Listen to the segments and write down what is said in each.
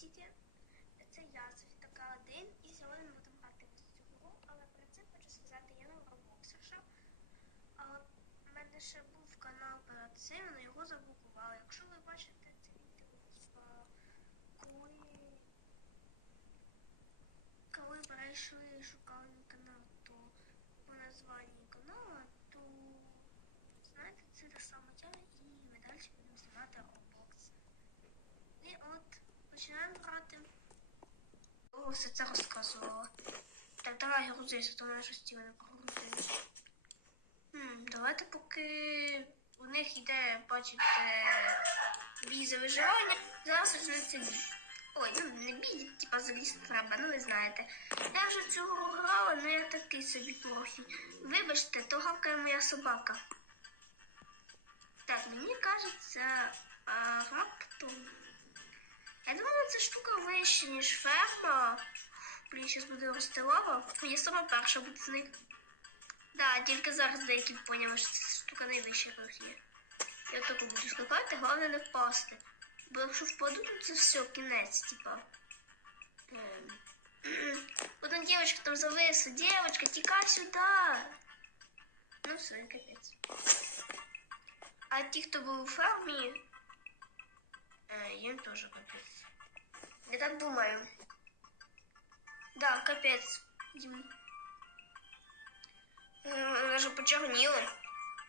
Сіті. Це я, Софітака 1, і сьогодні ми будемо грати в цю гру, але перед цим хочу сказати, я на Roblox. Але в мене ще був канал перед цим, але його заблокували. Якщо ви бачите це відео, типа, коли, коли перейшли і шукали канал, то по названні канала, то знаєте, це та сама тема, і ми далі будемо знімати Roblox. І от починаємо грати. О, все це розказувала. Так, давай грузися, то мене щось не прогрузило. Хм, давайте поки у них йде, бачите, бій за виживання. Зараз почнеться бій. Ой, ну не бій, типа залізти треба, ну ви знаєте. Я вже гру грала, але я такий собі трохи. Вибачте, то гавкає моя собака. Так, мені кажеться, а, раптом. Я думала, ця штука вища, ніж ферма. Блін, зараз буде рости лава. Мені сама перша буде з них. Да, тільки зараз деякі поняли, що ця штука найвища є. Я таку буду скакати, головне не впасти. Бо якщо впаду, то це все, кінець, типа. Ем. Одна девочка там зависла. Девочка, тікай сюда. Ну все, капець. А ті, хто був у фермі, е, їм теж капець. Я так думаю. Да, капець. Їм. М, Вона ж почерніла.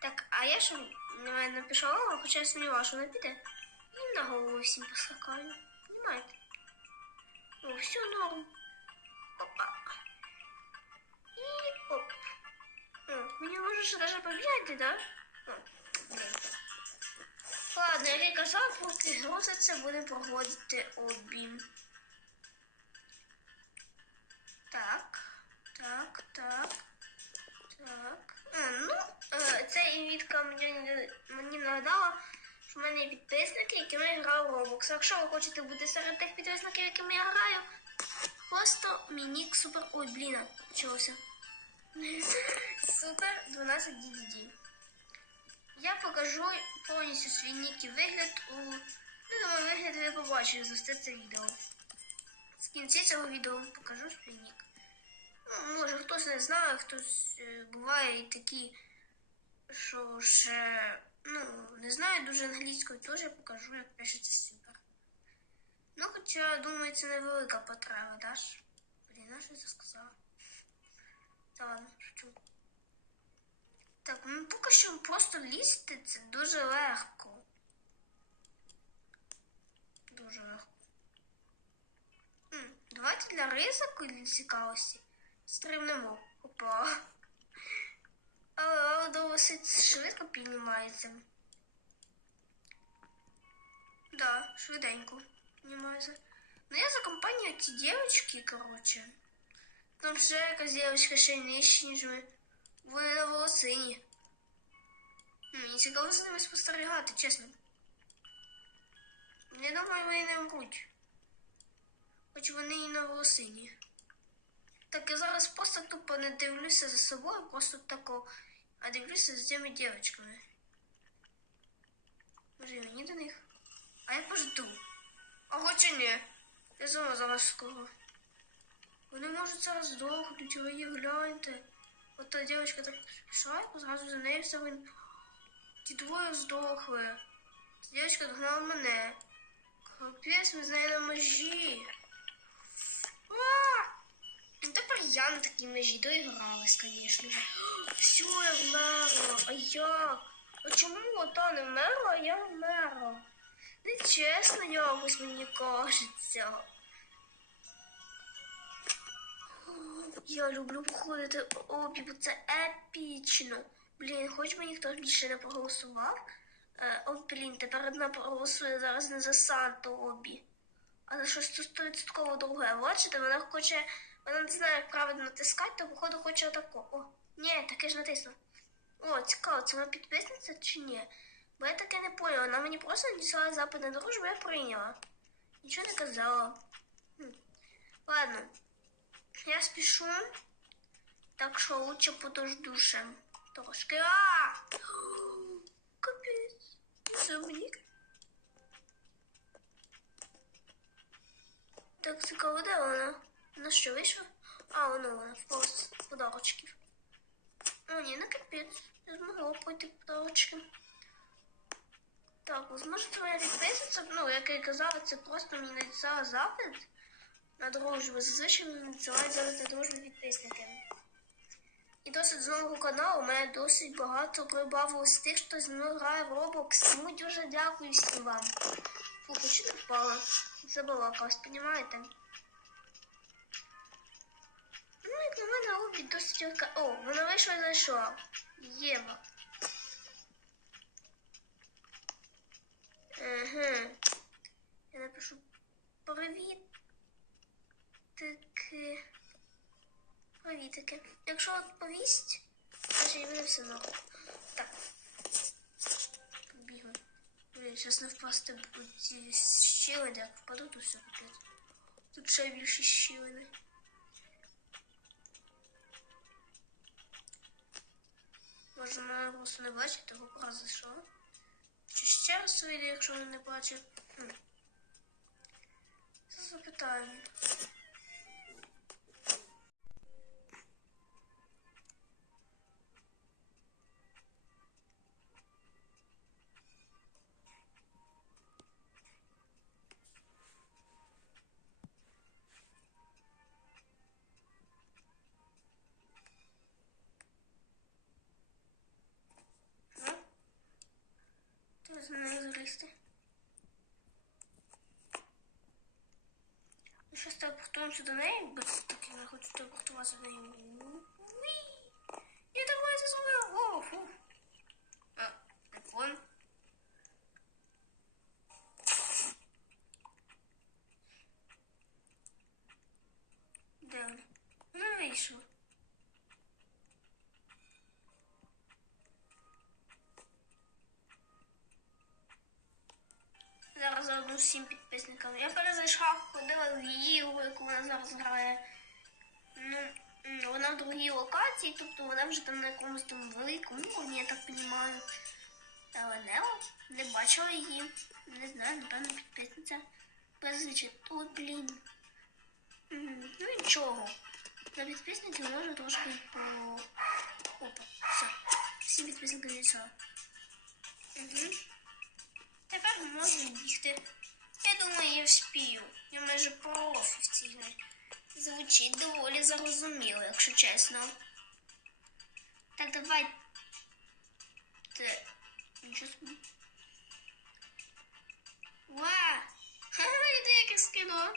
Так, а я ж на мене напішла, хоча я сумнівала, що вона піде. І на голову всім поскакаю. Понимаєте? О, все норм. Опа. І оп. О, мені може ще даже побігати, да? О, блін. Ладно, як я казав, поки грузиться, будемо проводити обім. Так, так, так, так. А, ну, е, ця інвітка мені, мені нагадала, що в мене є підписники, якими я граю Roblox. Якщо ви хочете бути серед тих підписників, якими я граю, просто мінік супер. Ой, блін, почалося. Супер 12 DDD. Я покажу повністю свій нік і вигляд у. Ну, думаю, вигляд ви побачите за все це відео. В кінці цього відео покажу свій нік. Ну, може хтось не знає, хтось е, буває і такі, що ще ну, не знаю дуже англійською, теж покажу, як пишеться супер. Ну, хоча, думаю, це невелика потреба, даш? Блін, а що я це сказала? Та ладно, шучу. Так, ну поки що просто лізти це дуже легко. Дуже легко. М, давайте для ризику для цікавості стрибнемо. Опа. Але досить швидко піднімається. Да, швиденько піднімається. Ну я за компанію ті дівчатки, коротше. Там ще якась дівчинка ще нижче, ніж ми. На волосині. Мені цікаво за ними спостерігати, чесно. Не думаю, вони не мруть. Хоч вони і на волосині. Так я зараз просто тупо не дивлюся за собою, просто тако, а дивлюся за цими дівчатками. Може мені до них? А я пожду. А хоча ні. Я сама зараз скоро. Вони можуть зараз здохнути, ви їх гляньте. От та дівчинка так пішла, зразу за нею все він. Ті двоє здохли. Ця дівчинка догнала мене. Капець, ми з нею на межі. Ну, тепер я на такій межі доігралась, звісно. Все, я вмерла. А як? А чому ота не вмерла, а я вмерла? Нечесно якось мені кажеться. Я люблю походити обі, це епічно. Блін, хоч мені хтось більше не проголосував. Е, о, блін, тепер одна проголосує зараз не за Санту обі, а за щось стовідсотково друге. Бачите, вона хоче, вона не знає, як правильно натискати, то походу хоче отако. О, ні, таке ж натисну. О, цікаво, це вона підписниця чи ні? Бо я таке не поняла. Вона мені просто надіслала запит на дружбу, я прийняла. Нічого не казала. Хм. Ладно. Я спішу. Так що лучше подожду ще трошки. А! Капець. Мені. Так цікаво, де вона? На що вийшла? А, воно вона в пост подарочків. О, ні, не капець. Не змогла пройти подарочки. Так, ви зможете мене підписатися? Ну, як я казала, це просто мені надіслала запит на дружбу. Зазвичай мені надсилають запит на дружбу підписники. І досить з нового каналу у мене досить багато прибавилось тих, хто зі мною грає в Roblox. Тому дуже дякую всім вам. Фу, хоч не впала. Забалакалась, понімаєте? Ну, як на мене, обід досить легка. О, вона вийшла і зайшла. Єва. Ага. Я напишу привіт. Таки. Привітики. Якщо відповість, значить буде все норм. Так. Побігли. Блін, зараз не впасти будуть щілини, як впаду, то все капець. Тут ще більше щілини. Може, мене просто не бачить, того раз зайшла. Чи ще раз вийде, якщо він не бачить? Хм. Це запитання. Ти з мене залізти. Ну, щось телепортуємося до неї, бо так я не хочу телепортуватися до неї. Уі! Я давай за свою голову. Фу. А, телефон. Де він? Ну, вийшов. Заодно всім підписникам. Я перезайшла, ходила в її ігру, яку вона зараз грає. Ну, вона в другій локації, тобто вона вже там на якомусь там великому уровні, я так розумію. Але не, не бачила її. Не знаю, напевно, підписниця. Беззвичай. Ой, блін. Ну нічого. На підписників можна трошки по. Опа, все. Всі підписники вийшли. Угу. Бігти. Я думаю, я вспію. Я майже профі в цій грі. Звучить доволі зрозуміло, якщо чесно. Так, давай. Ти... Ва! Ха-ха, я деяке скинула.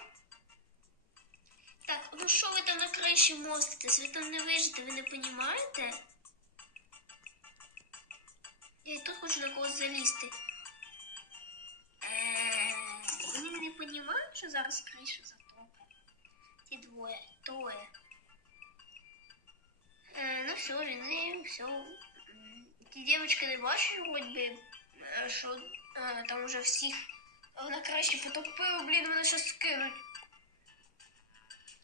Так, ну що ви там на криші моститесь? Ви не вижите, ви не розумієте? Я і тут хочу на когось залізти. Вони не розуміють, що зараз криша затопить. Ті двоє, троє. Е, ну все, вони, все. М, Ті дівчатки не бачать, вроді би, е, що е, там вже всіх на кращі потопили, блін, вони щось скинуть.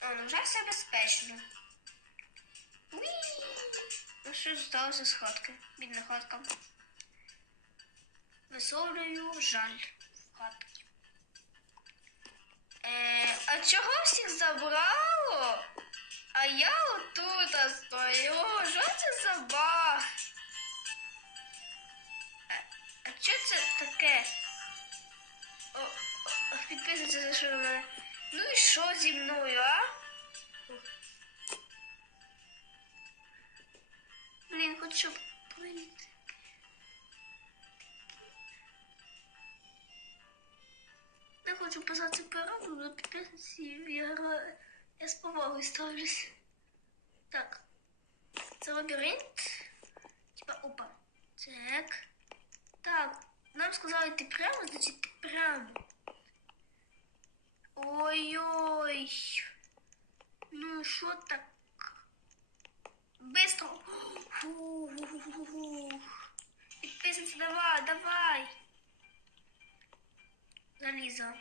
А, ну вже все безпечно. Уі! Ну що сталося з хатки? Бідна хатка. Висловлюю жаль в хатки. Е, а чого всіх забрало? А я отут стою. Що це за баг? А, а що це таке? О, о, підписуйся за що на мене. Ну і що зі мною, а? Блін, хочу прийти. хочу писати пораду, але підписниці я граю. Я з повагою ставлюсь. Так. Це лабіринт. Типа, опа. Так. Так. Нам сказали йти прямо, значить йти прямо. Ой-ой. Ну, що так? Быстро. Фу-ху-ху-ху. Підписниці, давай, давай. Заліза.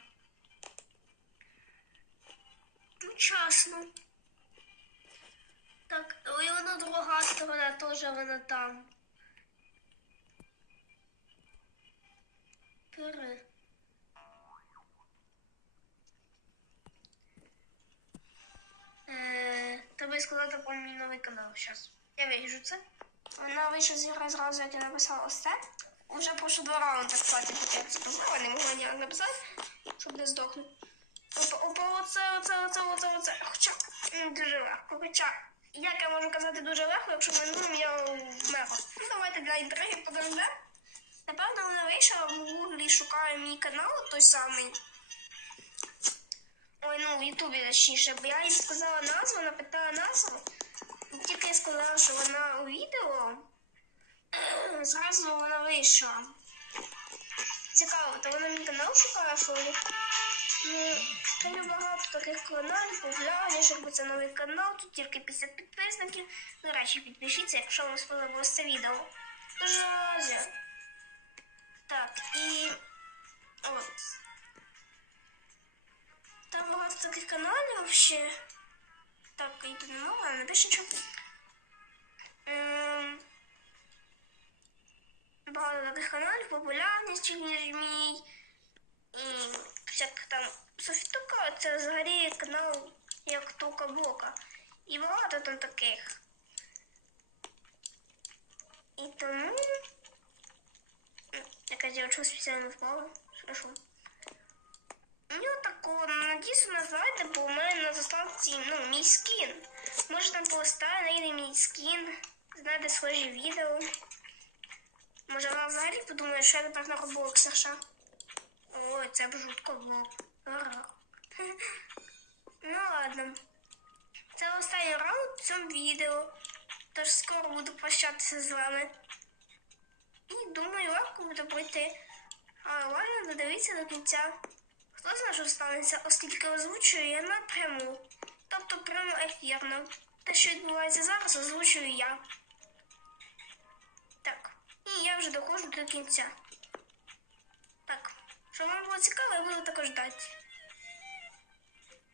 Ну. Так, і вона друга сторона теж вона там. Бери. Е, Тобі сказати про мій новий канал зараз. Я вижу це. Вона вийшла з ігри зразу, як я написала ось. Уже пройшло два раунди, кстати, як це познала, не могла ніяк написати, щоб не здохнути. Опа, опа, оце, оце, оце, оце, оце. Хоча дуже легко. Хоча, як я можу казати дуже легко, якщо минулим я вмерла. Ну, давайте для інтриги подождемо. Напевно, вона вийшла в гуглі шукає мій канал, той самий. Ой, ну в Ютубі точніше, бо я їй сказала назву, напитала назву. І тільки я сказала, що вона у відео, зразу вона вийшла. Цікаво, то вона мій канал шукає, що ли? Є багато таких каналів, поглянеш, бо це новий канал, тут тільки 50 підписників. До речі, підпишіться, якщо вам сподобалось це відео. Жаль. Так, і от. Там багато таких каналів ще. Так, і тут немає, але не пише нічого. Ем, Багато таких каналів, популярність ніж мій. І всяк там Софітука, це взагалі канал як Тука Бока. І багато там таких. І тому. М, Якась дівчинка спеціально впала. Хорошо. Ну такого надіюсь називайте, бо у мене на заставці ну, мій скін. Може там полистаю, найде мій скін, знайде схожі відео. Може вона взагалі подумає, що я тепер на Роблоксах ще. Ой, це б жутко було. Ну ладно. Це останній раунд в цьому відео. Тож скоро буду прощатися з вами. І думаю, легко буде пройти. А ладно, додивіться до кінця. Хто знає, що станеться, оскільки озвучую я напряму. Тобто прямо ефірно. Те, що відбувається зараз, озвучую я. Так. І я вже доходжу до кінця. Щоб вам було цікаво, я буду також дати.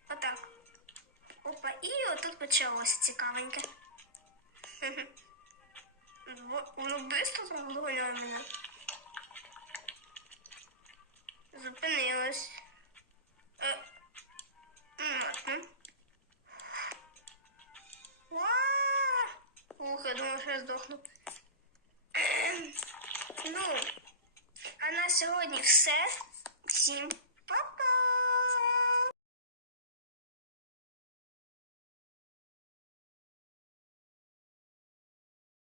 Отак. Опа, і отут почалося цікавеньке. Воно швидко так доганяє мене. Зупинилось. Е. Ух, я думала, що я здохну. Ем, Ну, а на сьогодні все. Всім па-па!